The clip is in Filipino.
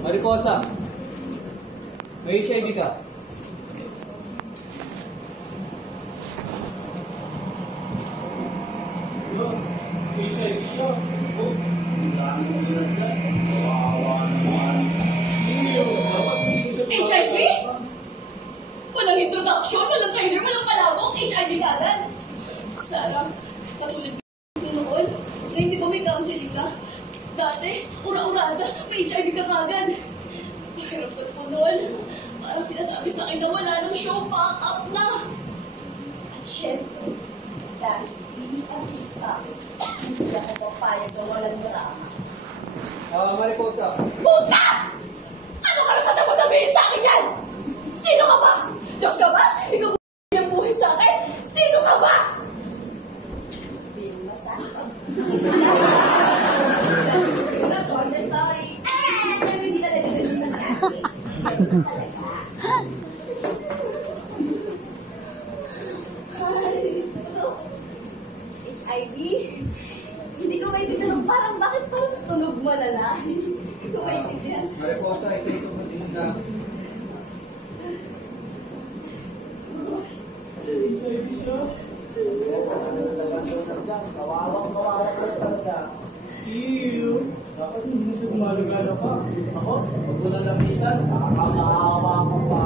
Mariposa, may HIV ka? HIV siya? HIV? Walang introduction, walang trailer, walang palabok, HIV agad. Sarah, katulad noon, na hindi ba may counseling ka? Dati, ura-urada, may HIV ka agad. Mahirap po noon. Parang sinasabi sa akin na wala ng show, pack up na. At syempre, dahil hindi artista, hindi ako papayag na walang drama. Mariposa. Puta! Ano karapatan mo sabihin sa akin yan? Sino ka ba? Diyos ka ba? Ikaw ba yung buhay sa akin? Sino ka ba? Sabihin mo sa akin. Sino to? The story. Siyempre hindi talaga naging kasi. HIV? Hindi ko maintindihan. Parang bakit parang tunog malala? Hindi ko maintindihan. Mariposa, isa ito mo din sa... HIV siya? Kawawang-kawawa ko talaga. Ew! Dapat hindi mo siya gumalagala pa. Ako? Pag wala lapitan, nakakaawa ko pa.